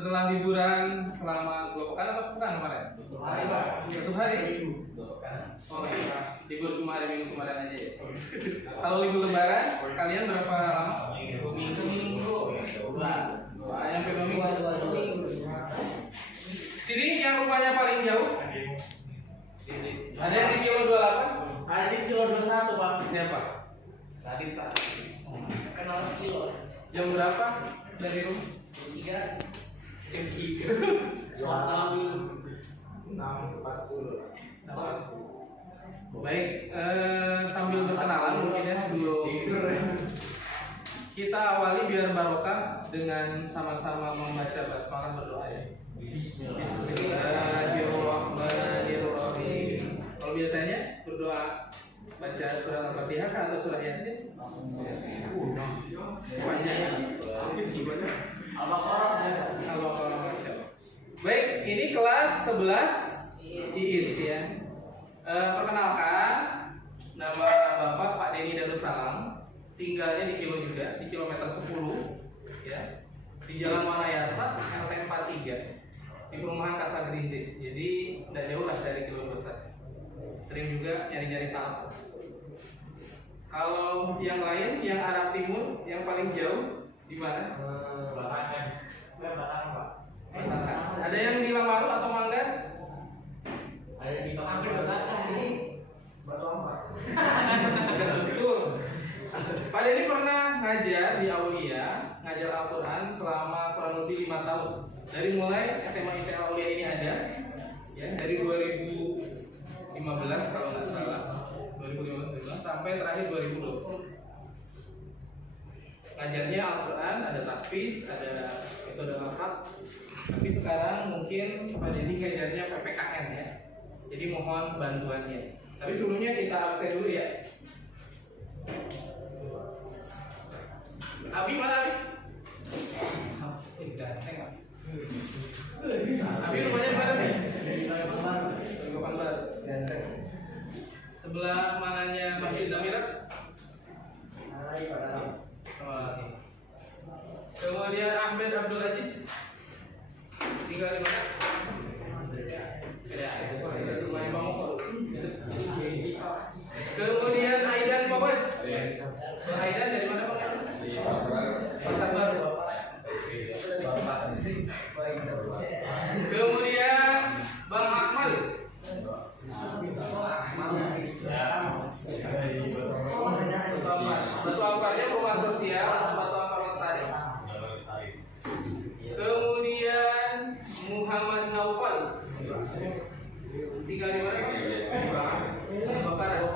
Setelah liburan selama 2 pekan apa sepekan kemarin? 1 hari. Oh iya, libur cuma hari Minggu kemarin aja ya. Kalau libur Lebaran, kalian berapa lama? 2 minggu. Sampai 2 minggu. Sini yang rumahnya paling jauh? Ada yang di kilo 28? Ada di kilo 21, Pak. Siapa? Tadi Pak. Kenal kilo. Jam berapa dari rumah? 3. Jam 3. Soal 6.40. Baik, sambil berkenalan mungkin ya sebelum kita awali biar barokah dengan sama-sama membaca basmalah berdoa ya. Bismillahirrahmanirrahim. Kalau biasanya berdoa baca surah Al-Fatihah atau surah Yasin? Panjangnya Al-Baqarah. Baik, ini kelas 11 IIS ya. Perkenalkan, nama Bapak Pak Denny Darussalam, tinggalnya di Kilo juga, di kilometer 10 ya, di Jalan Wanayasa RT 43 di perumahan Casa Grinde. Jadi tidak jauh lah dari Kilo 21. Sering juga nyari-nyari saat. Kalau yang lain, yang arah timur, yang paling jauh di mana? Belakang, Pak. Ada yang di Lamaru atau Manggar? Ada di belakang ini. Batu Ampar. Betul. Pak Denny pernah ngajar di Aulia, ngajar Al-Quran selama kurang lebih 5 tahun. Dari mulai SMA IPA Aulia ini ada, ya, dari 2015 kalau nggak salah, 2015 sampai terakhir 2020. Ngajarnya Al-Quran, ada tahfiz, ada metode lafaz. Tapi sekarang mungkin Pak Denny ngajarnya PPKN ya. Jadi mohon bantuannya. Tapi sebelumnya kita absen dulu ya. Abi mana Abi? Abi rumahnya mana nih? Di Baru. Sebelah mananya Masjid Zamirat? Kemudian Ahmed Abdul Aziz tinggal di mana? Ya, itu rumahnya Bang Moko. Kemudian Aidan Fawaz. Aidan dari mana Bang? Pasar Baru. Kemudian Bang Akmal. Batu Amparnya rumah sosial atau Batu Ampar Lestari. Kemudian Muhammad Naufal. Tinggal di mana? Bakaran.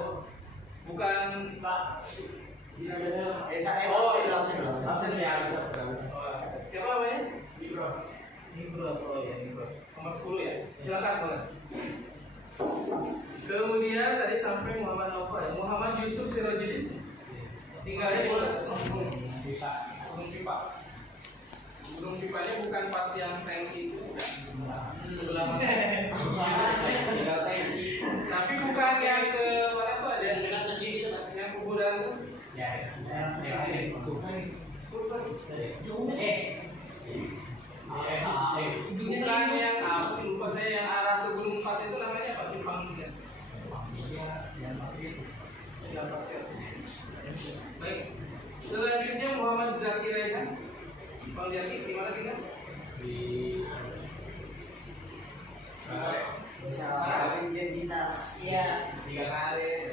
Bukan Pak. Absen ya. Siapa namanya? Nibros. Oh ya, Nibros. Nomor 10 ya. Silakan boleh. Kemudian tadi sampai Muhammad Naufal, Muhammad Yusuf Sirajudin. Tinggalnya di mana? Gunung Pipa. Gunung Pipanya bukan pas yang tank itu. Sebelah mana? Tapi bukan yang ke mana tuh ada yang dekat ke sini yang kuburan tuh. Ya, bukan yang aku lupa saya yang arah ke Gunung 4 itu namanya apa sih Panggilan? Baik. Selanjutnya Muhammad Zakir Rehan. Bang Jaki di mana kita? Di Identitas. Iya. 3 kali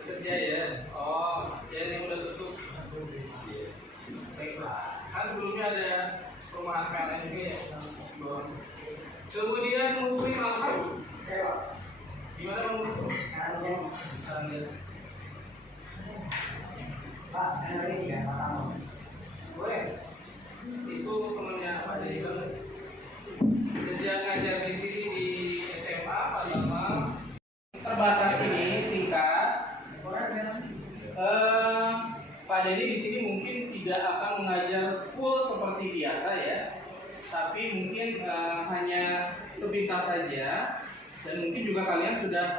Kerja ya. Oh, yang udah tutup. Baiklah. Kan sebelumnya ada perumahan PLN juga ya. Kemudian Muslim Alham. Di mana Bang Muslim? Karangga. Pak, ini ya, Pak Tamu. Boleh. Itu temannya Pak Jadi banget. Sejak ngajar di sini di SMA Pak Lama terbatas ini singkat. Pak Denny di sini mungkin tidak akan mengajar full seperti biasa ya, tapi mungkin hanya sepintas saja, dan mungkin juga kalian sudah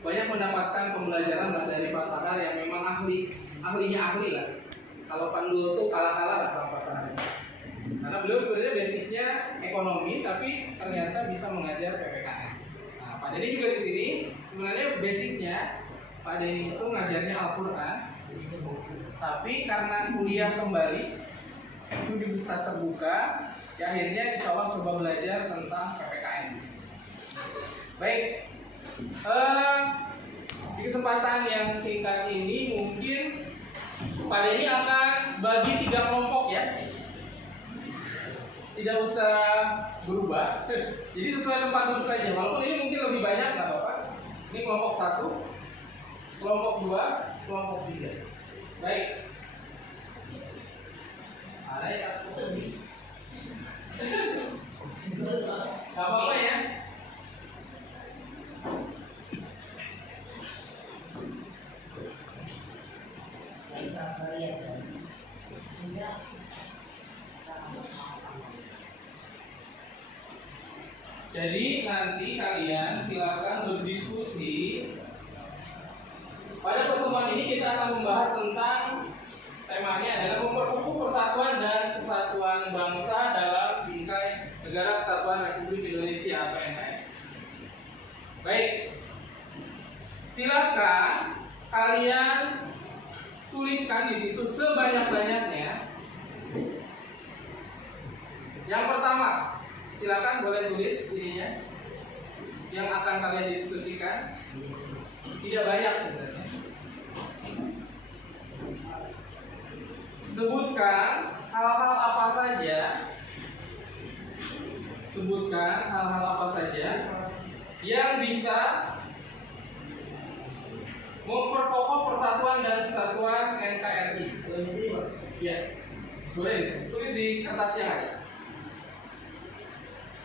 banyak mendapatkan pembelajaran dari Pak Sakar yang memang ahlinya ahli lah. Kalau Pandul tuh kalah lah sama Pak Sakar. Karena beliau sebenarnya basicnya ekonomi, tapi ternyata bisa mengajar PPKN. Nah, Pak Denny juga di sini sebenarnya basicnya Pak Denny itu ngajarnya Al-Quran, tapi karena kuliah kembali studi besar terbuka, ya akhirnya insya Allah coba belajar tentang PPKN. Baik, di kesempatan yang singkat ini mungkin Pak Denny akan bagi 3 kelompok ya. Tidak usah berubah. Jadi sesuai tempat duduk saja. Walaupun ini mungkin lebih banyak nggak apa-apa. Ini kelompok 1, kelompok 2, kelompok 3. Baik. Ada yang sedih. Gak apa-apa ya. Jadi nanti kalian silakan berdiskusi. Pada pertemuan ini kita akan membahas tentang temanya adalah memperkukuh persatuan dan kesatuan bangsa dalam bingkai Negara Kesatuan Republik Indonesia atau NKRI. Baik, silakan kalian tuliskan di situ sebanyak-banyaknya. Yang pertama, silakan boleh tulis ininya yang akan kalian diskusikan. Tidak banyak sebenarnya. Sebutkan hal-hal apa saja. Sebutkan hal-hal apa saja yang bisa memperkokoh persatuan dan kesatuan NKRI. Ya, boleh tulis di kertas yang ada.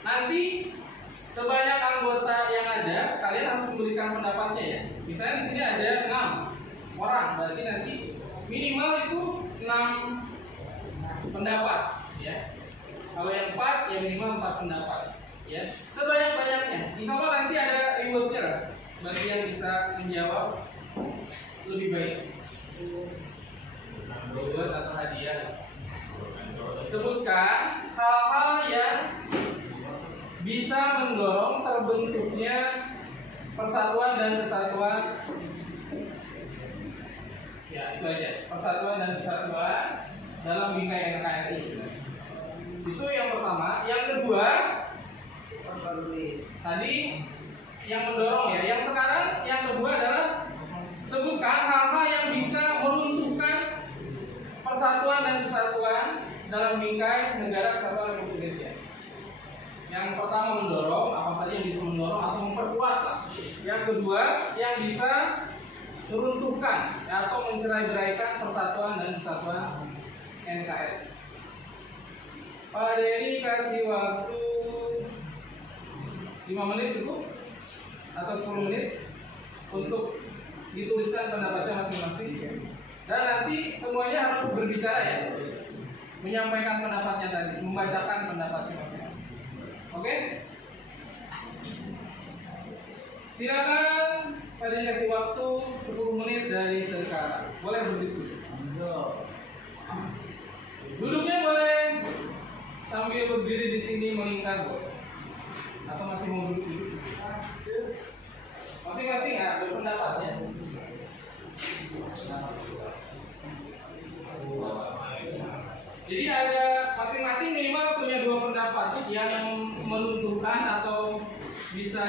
Nanti sebanyak anggota yang ada, kalian harus memberikan pendapatnya ya. Misalnya di sini ada 6 orang, berarti nanti minimal itu 6 pendapat ya. Kalau yang 4 ya minimal 4 pendapat ya. Sebanyak-banyaknya. Insya Allah nanti ada rewardnya lah bagi yang bisa menjawab lebih baik. Reward atau hadiah. Sebutkan hal-hal yang bisa mendorong terbentuknya persatuan dan kesatuan. Ya, itu aja. Persatuan dan kesatuan dalam bingkai NKRI. Itu yang pertama. Yang kedua, tadi yang mendorong ya. Yang sekarang yang kedua adalah sebutkan hal-hal yang bisa meruntuhkan persatuan dan kesatuan dalam bingkai Negara Kesatuan Republik Indonesia. Yang pertama mendorong, apa saja yang bisa mendorong atau memperkuat lah. Yang kedua, yang bisa meruntuhkan atau mencerai-beraikan persatuan dan kesatuan NKRI. Pak Denny kasih waktu 5 menit cukup atau 10 menit untuk dituliskan pendapatnya masing-masing. Dan nanti semuanya harus berbicara ya, menyampaikan pendapatnya tadi, membacakan pendapatnya masing-masing. Oke? Silakan kalian kasih waktu 10 menit dari sekarang. Boleh berdiskusi. Duduknya boleh sambil berdiri di sini melingkar, atau masih mau duduk-duduk? Masing-masing berpendapat ya. Jadi ada masing-masing minimal punya 2 pendapat yang menentukan atau bisa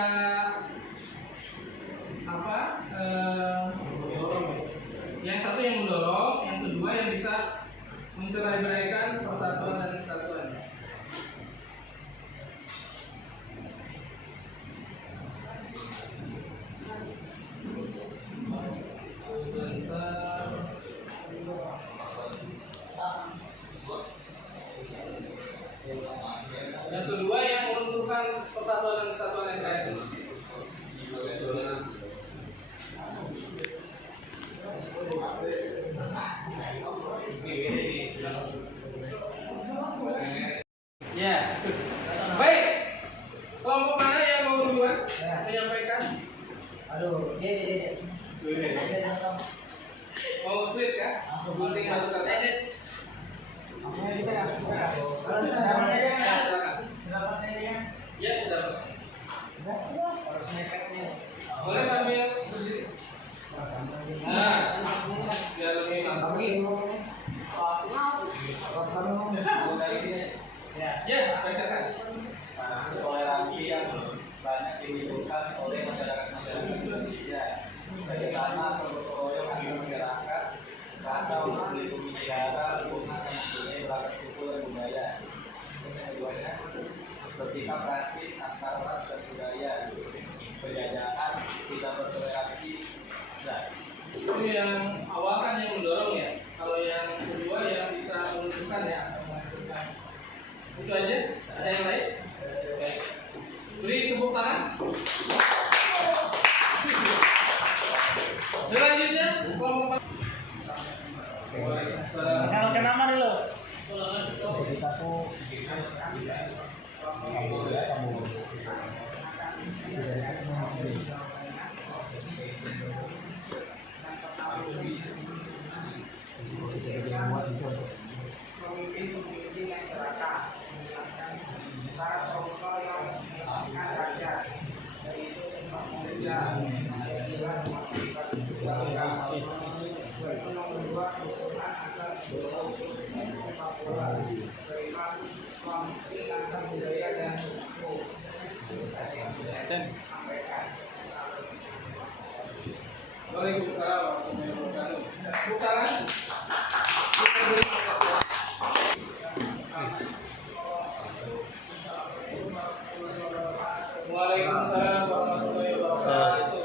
yang satu yang mendorong, yang kedua yang bisa mencerai-beraikan persatuan dan kesatuan. Yang kedua yang menentukan persatuan dan kesatuan NKRI. Itu aja. Ada yang lain? Baik. Beri tepuk tangan. Selanjutnya kelompok. Kenalkan nama dulu. Waalaikumsalam warahmatullahi wabarakatuh. Bukan. Waalaikumsalam warahmatullahi wabarakatuh.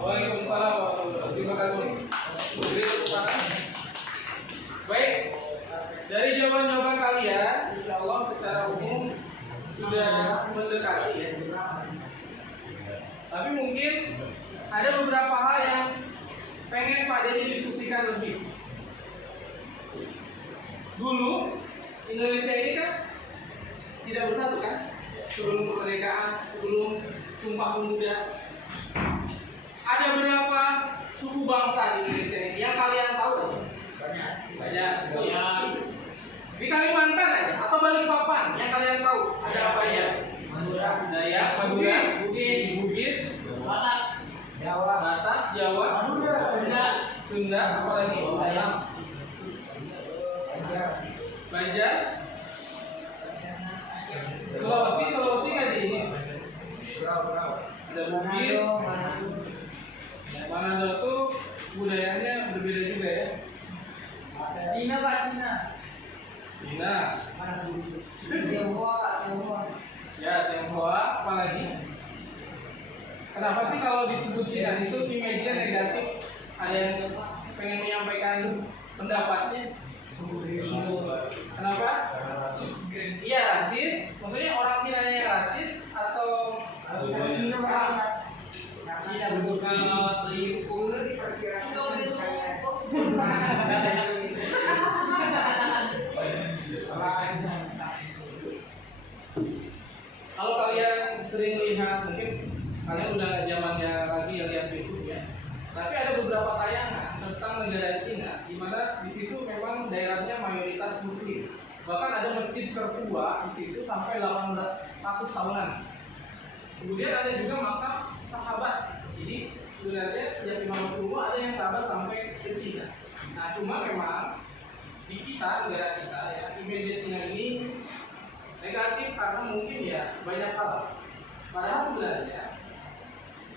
Waalaikumsalam warahmatullahi wabarakatuh. Terima kasih. Baik, dari jawaban-jawaban kalian, insya Allah secara umum sudah mendekati ya. Tapi mungkin ada beberapa hal yang pengen Pak Denny diskusikan lebih. Dulu Indonesia ini kan tidak bersatu kan? Sebelum kemerdekaan, sebelum Sumpah Pemuda. Ada berapa suku bangsa di Indonesia ini yang kalian tahu aja? Banyak. Di Kalimantan aja atau Balikpapan yang kalian tahu ada apa aja? Dayak, Madura, Bugis, Batak, Jawa, Sunda, apalagi? Banjar, Sulawesi kan di ini. Ada Bugis, Manado tuh budayanya berbeda juga ya. Cina Pak, Cina. Ya, Tionghoa, apalagi? Kenapa sih kalau disebut Cina itu image-nya negatif? Ada yang pengen menyampaikan pendapatnya? Kenapa? Iya, rasis. Maksudnya orang Cina yang rasis atau Cina Pak. Cina bentuknya diukur Kalau kalian sering lihat, mungkin kalian udah nggak zamannya lagi yang lihat YouTube ya. Tapi ada beberapa tayangan tentang negara Cina, di mana di situ memang daerahnya mayoritas Muslim. Bahkan ada masjid tertua di situ sampai 800 tahunan. Kemudian ada juga makam sahabat. Jadi sebenarnya sejak Imam Rasulullah ada yang sahabat sampai ke Cina. Nah, cuma memang di kita, negara kita ya, image Cina ini negatif karena mungkin ya banyak hal. Padahal sebenarnya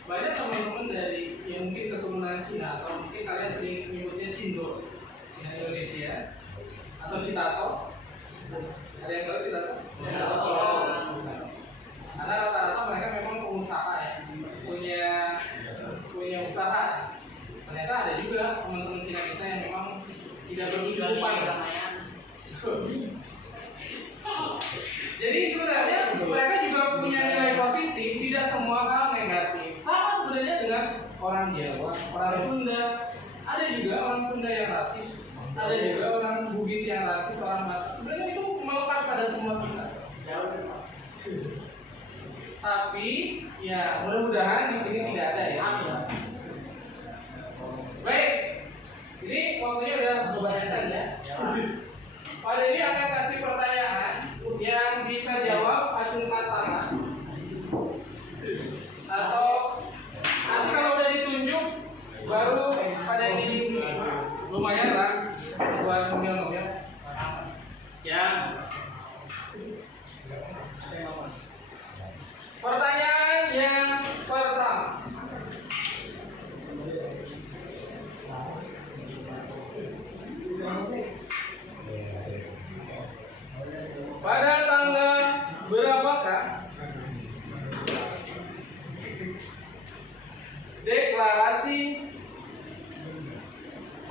banyak teman-teman dari yang mungkin keturunan Cina atau mungkin kalian sering menyebutnya Cindo, Cina Indonesia atau Citato. Ada yang tahu Citato? Karena rata-rata mereka memang pengusaha ya, punya usaha. Ternyata ada juga teman-teman Cina kita yang memang tidak berkecukupan namanya. Jadi sebenarnya mereka juga punya nilai positif, tidak semua hal negatif. Sama sebenarnya dengan orang Jawa, orang Sunda. Ada juga orang Sunda yang rasis, ada juga orang Bugis yang rasis, orang Batak. Sebenarnya itu melekat pada semua kita. Tapi ya mudah-mudahan di sini tidak ada ya. Baik, ini waktunya udah kebanyakan ya. Pak Denny akan kasih pertanyaan yang bisa jawab acungkan tangan atau nanti kalau udah ditunjuk baru Pak Denny lumayan lah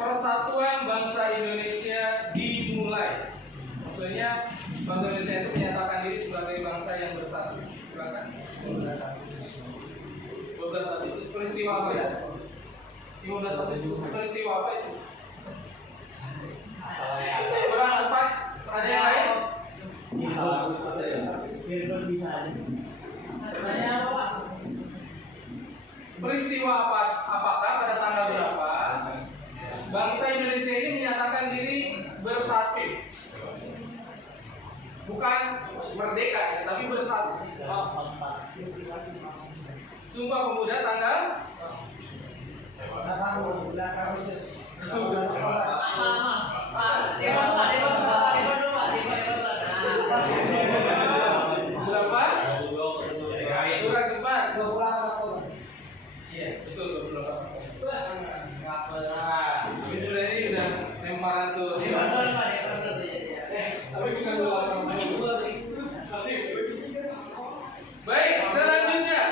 Persatuan Bangsa Indonesia dimulai. Maksudnya bangsa Indonesia itu menyatakan diri sebagai bangsa yang bersatu. Silakan. 12 Agustus peristiwa apa ya? 15 Agustus peristiwa apa itu? Kurang tepat. Ada yang lain? Peristiwa apa? Apakah pada tanggal berapa bangsa Indonesia ini menyatakan diri bersatu? Bukan merdeka, tapi bersatu. Sumpah Pemuda tanggal 18 Agustus. berapa? Kurang tepat. 24. Iya, betul 24. Tapi sudah ini udah lemparan suruh. Tapi bukan 28. Baik, selanjutnya.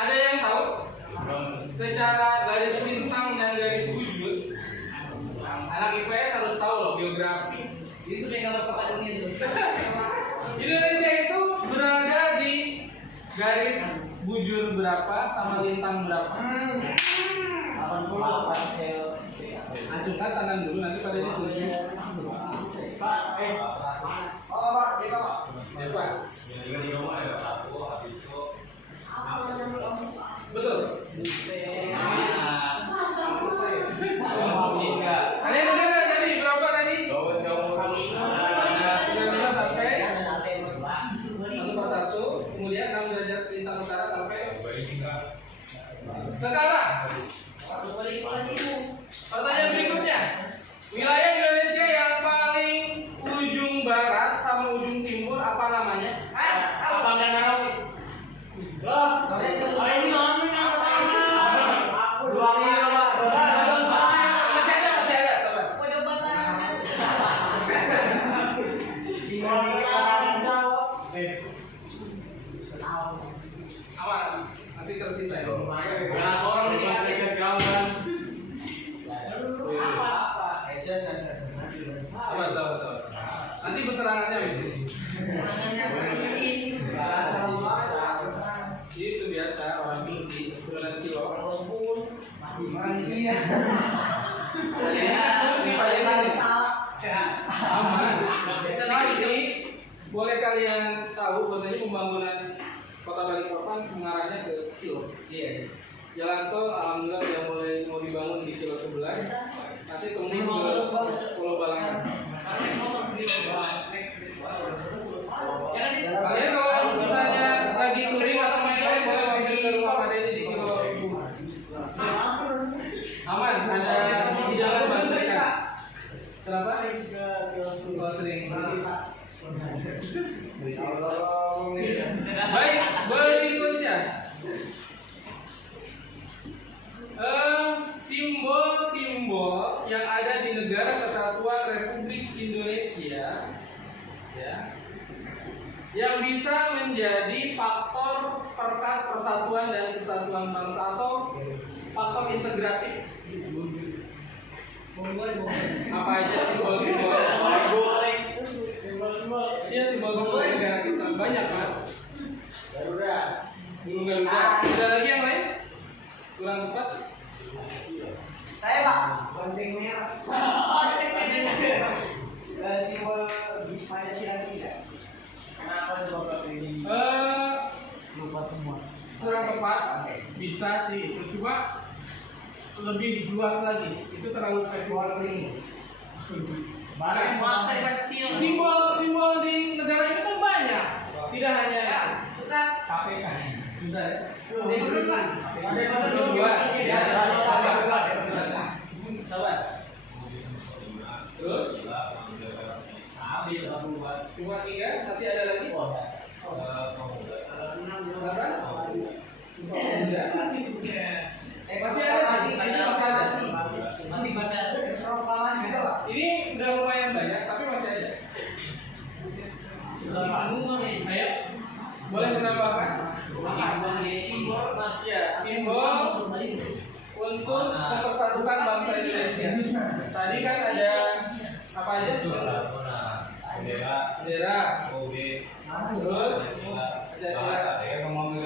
Ada yang tahu secara garis lintang dan garis bujur? Anak IPS harus tahu loh geografi. Jadi sudah nggak berkata dunia itu. Indonesia itu berada di garis bujur berapa sama lintang berapa? 88. Acungkan tangan dulu nanti pada ditulis. Pak, Pak, Pak. Betul. Kalian dengar nggak tadi berapa tadi? 19 sampai 1 per 1, kemudian 6 derajat lintang utara sampai. Sekarang pertanyaan berikutnya, wilayah Indonesia yang paling ujung barat sama ujung timur apa namanya? Sabang dan Merauke. Masih ada, sabar. Aman, nanti tersisa ya. Orang ini Sabar. Nanti berserangannya habis ini. Itu biasa orang tinggi, turunan kilo. Aman. Ini boleh kalian tahu bahwasanya pembangunan Kota Balikpapan mengarahnya ke kilo. Iya. Jalan tol alhamdulillah udah mulai mau dibangun di kilo 11. Nanti tunggu ke Pulau Balangan. Kalian kalau misalnya lagi touring atau main-main boleh mampir ke rumah Pak Denny di kilo. Aman, ada di jalan Basri kan? Kenapa? Basri. Baik, berikutnya. Simbol-simbol yang ada di Negara Kesatuan Republik Indonesia, ya, yang bisa menjadi faktor perekat persatuan dan kesatuan bangsa atau faktor integratif. Apa aja simbol-simbol? Iya, simbol-simbol negara kita banyak, Mas. Garuda. Ada lagi yang lain? Kurang tepat? Saya Pak, banteng merah. Simbol Pancasila tidak. Kenapa coba ini? Lupa semua. Kurang tepat, bisa sih. Coba lebih luas lagi. Itu terlalu spesifik. Mana? Masa di Pancasila. Simbol di negara ini kan banyak. Tidak hanya KPK. Sudah ya? Ada yang kedua. Sabar. Terus? Habis. Cuma 3, masih ada lagi? Berapa? Masih ada sih. Ini udah lumayan banyak, tapi masih ada. Ayo. Boleh menambahkan? Ya, simbol untuk mempersatukan bangsa Indonesia. Tadi kan ada apa aja? Bendera, terus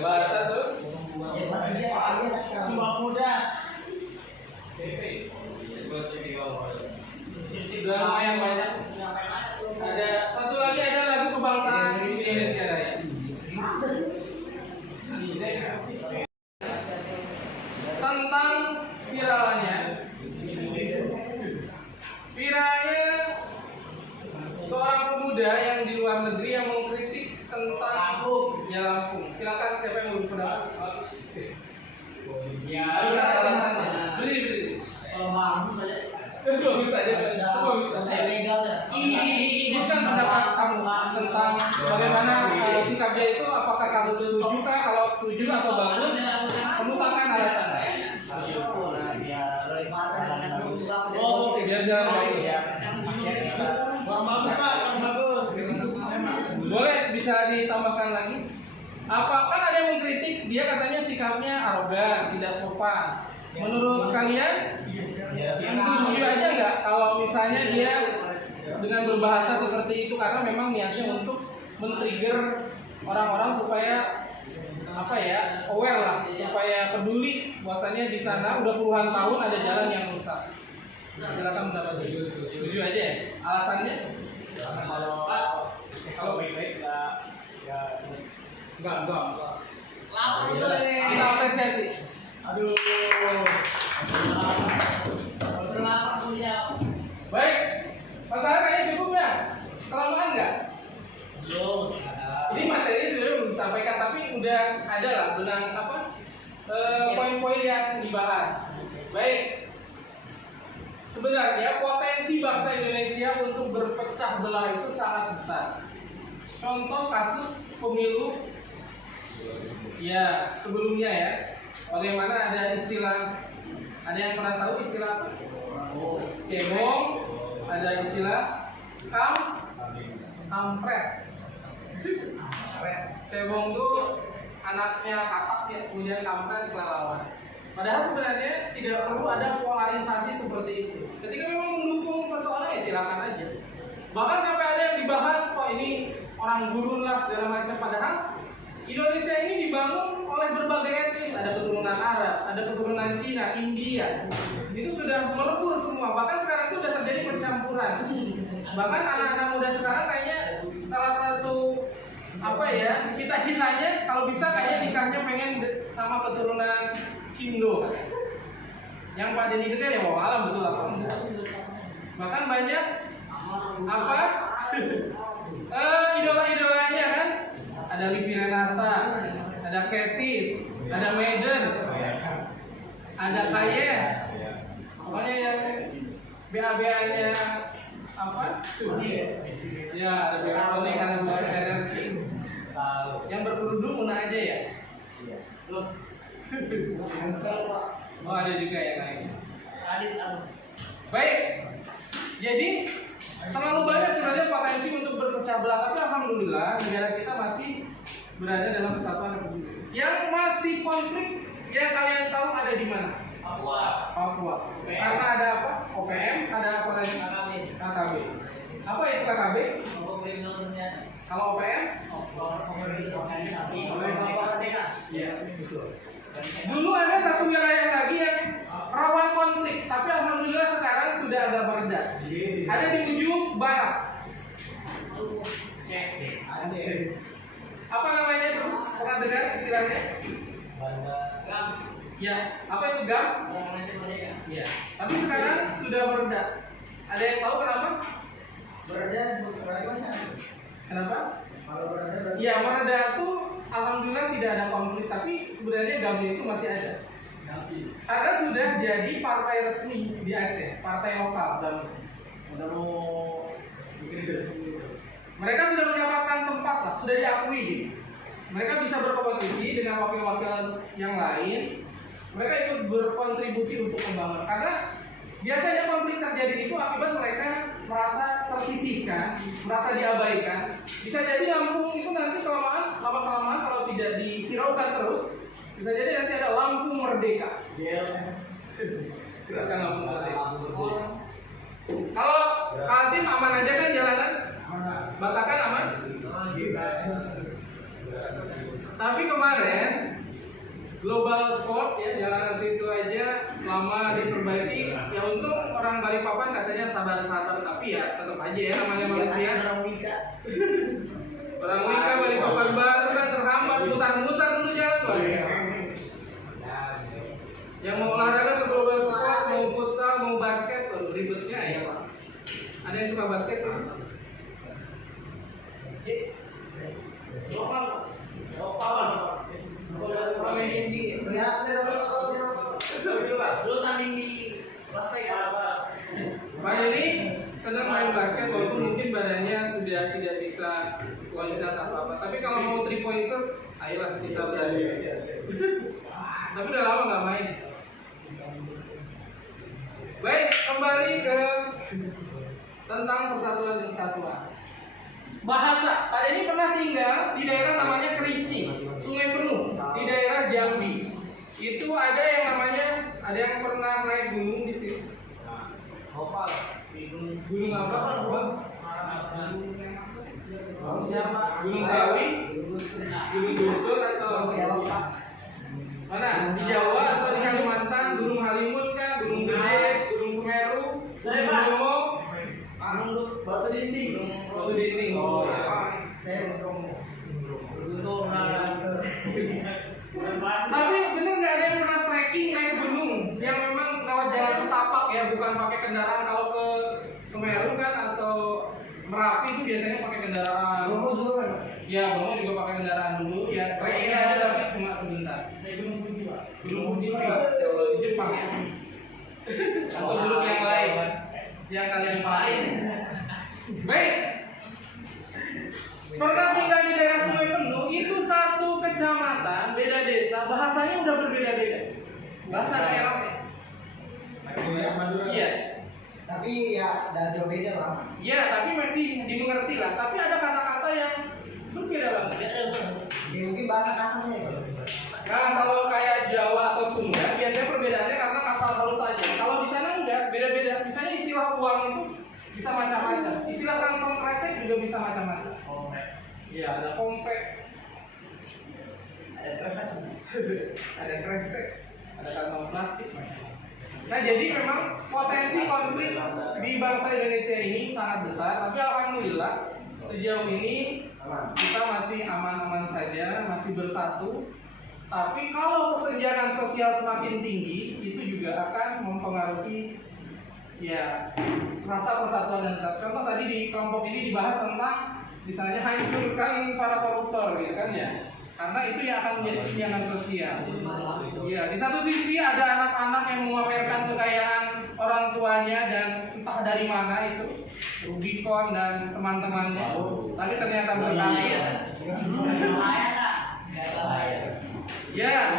bahasa, terus Sumpah Pemuda. Sudah lumayan banyak. Ada satu lagi, ada lagu kebangsaan Indonesia Raya. Tentang viralnya, seorang pemuda yang di luar negeri yang mengkritik tentang Lampung. Silakan, siapa yang mau berpendapat? Ya, Harus ada alasannya. Beri. kalau bagus aja. Bagus aja. Semua bisa. Ini kan pendapat kamu tentang bagaimana sikapnya itu. Apakah kamu setuju kah? Kalau setuju atau bagus, kemukakan alasannya. Oh, biar jalan bagus. Kurang bagus Pak, kurang bagus. Boleh bisa ditambahkan lagi? Apakah ada yang mengkritik dia katanya sikapnya arogan, tidak sopan? Menurut kalian, setuju aja nggak kalau misalnya dia dengan berbahasa seperti itu karena memang niatnya untuk men-trigger orang-orang supaya apa ya, aware lah, supaya peduli bahwasanya di sana udah puluhan tahun ada jalan yang rusak. Silakan mendapat setuju aja ya. Alasannya? Kalau baik-baik ya Enggak. lapor Kita apresiasi. Aduh. Berlapar punya. Baik, masalah kayaknya cukup ya. Kelamaan nggak? Belum. Ini materi sudah belum disampaikan, tapi udah ada lah benang apa poin-poin yang dibahas. Baik, sebenarnya potensi bangsa Indonesia untuk berpecah belah itu sangat besar. Contoh kasus pemilu ya sebelumnya ya, bagaimana ada istilah, ada yang pernah tahu istilah apa? Cebong, ada istilah kampret. Cebong itu anaknya katak ya, kemudian kampret kelelawar. Padahal sebenarnya tidak perlu ada polarisasi seperti itu. Ketika memang mendukung seseorang ya silakan aja. Bahkan sampai ada yang dibahas kok ini orang gurun lah segala macam. Padahal Indonesia ini dibangun oleh berbagai etnis, ada keturunan Arab, ada keturunan Cina, India. Itu sudah melebur semua. Bahkan sekarang itu sudah terjadi pencampuran. Bahkan anak-anak muda sekarang kayaknya salah satu apa ya, cita-citanya kalau bisa kayaknya nikahnya pengen sama keturunan Cindo. Yang Pak Denny dengar ya, wow, alam betul apa enggak? Bahkan banyak apa idola-idolanya kan? Ada Livi Renata, ada Ketis, ada Maiden, ada Kayes. Pokoknya yang BA-BA-nya apa? Ya, ada BA-BA karena bukan RRQ. Yang berkerudung Una aja ya? Loh. Oh, ada juga yang lain. Baik. Jadi terlalu banyak sebenarnya potensi untuk berpecah belah, tapi alhamdulillah negara kita masih berada dalam kesatuan republik. Yang masih konflik yang kalian tahu ada di mana? Papua. Karena ada apa? OPM, ada apa lagi? KKB. Apa itu KKB? Kalau OPM? Iya, betul. Dulu ada satu wilayah lagi yang rawan konflik, tapi alhamdulillah sekarang sudah agak mereda. Ada di ujung barat. Apa namanya itu? Pernah dengar istilahnya? Ya, apa itu GAM? Ya, tapi sekarang sudah mereda. Ada yang tahu kenapa? Kenapa? Ya, mereda itu alhamdulillah tidak ada konflik, tapi sebenarnya GAM itu masih ada. Karena sudah jadi partai resmi di Aceh, partai lokal GAM. Mereka sudah mendapatkan tempat lah, sudah diakui gitu. Mereka bisa berkompetisi dengan wakil-wakil yang lain. Mereka ikut berkontribusi untuk pembangunan. Karena biasanya konflik terjadi itu akibat mereka merasa tersisihkan, merasa diabaikan. Bisa jadi Lampung itu nanti lama-kelamaan tidak dihiraukan terus, bisa jadi nanti ada lampu merdeka. Gerakan lampu merdeka. Kalau Kaltim aman aja kan jalanan? Batakan aman? Tapi kemarin Global Sport ya jalanan situ aja lama diperbaiki. Ya untung orang Balikpapan katanya sabar-sabar, tapi ya tetap aja ya namanya manusia. Orang Wika Balikpapan baru kan terhambat, mutar-mutar dulu jalan Pak. Yang mau olahraga ke Global Sport, mau futsal, mau basket, ribetnya ya Pak. Ada yang suka basket sih? Lu tanding di Las Vegas. Pak ini sedang main basket walaupun mungkin badannya sudah tidak bisa loncat apa-apa. Tapi kalau mau 3 point shot, ayolah kita berani. Tapi udah lama nggak main. Baik, kembali ke tentang persatuan dan kesatuan. Bahasa. Pak ini pernah tinggal di daerah namanya Kerinci, Sungai Penuh, di daerah Jambi. Itu ada yang namanya, ada yang pernah naik gunung di sini. Gunung apa? Siapa? Gunung Kawi, Gunung Guntur atau mana? Di Jawa atau di Kalimantan? Gunung Halimun kah? Gunung Gede, Gunung Semeru, Gunung Bromo, Batu Dinding. Batu Dinding. Oh ya. Tapi bener nggak ada yang pernah trekking naik gunung yang memang lewat jalan setapak ya, bukan pakai kendaraan. Kalau ke Semeru kan atau Merapi itu biasanya pakai kendaraan. Ya, Bromo juga pakai kendaraan dulu ya. Trekking ada tapi cuma sebentar. Gunung Fuji di Jepang ya. Atau gunung yang lain yang kalian pakai. Baik. Pernah tinggal di daerah Sungai Penuh, itu satu kecamatan, beda desa, bahasanya udah berbeda-beda. Bahasa daerahnya. Iya. Tapi ya dari beda lah. Iya, tapi masih dimengerti lah. Tapi ada kata-kata yang berbeda banget. Ya, mungkin bahasa kasarnya ya. Nah, kalau kayak Jawa atau Sunda, biasanya perbedaannya karena kasar halus saja. Kalau di sana enggak, beda-beda. Misalnya istilah uang itu bisa macam-macam. Istilah kantong kresek juga bisa macam-macam. Iya, ada kompek, Ada kresek. ada kresek, ada kantong plastik. Nah, jadi memang potensi konflik di bangsa Indonesia ini sangat besar. Tapi alhamdulillah sejauh ini kita masih aman-aman saja, masih bersatu. Tapi kalau kesenjangan sosial semakin tinggi, itu juga akan mempengaruhi ya rasa persatuan dan kesatuan. Contoh tadi di kelompok ini dibahas tentang misalnya hancurkan para koruptor, gitu kan ya? Karena itu yang akan menjadi kesenjangan sosial. Ya, di satu sisi ada anak-anak yang memamerkan kekayaan orang tuanya dan entah dari mana itu, Rubicon dan teman-temannya. Tapi ternyata berhasil. Ya,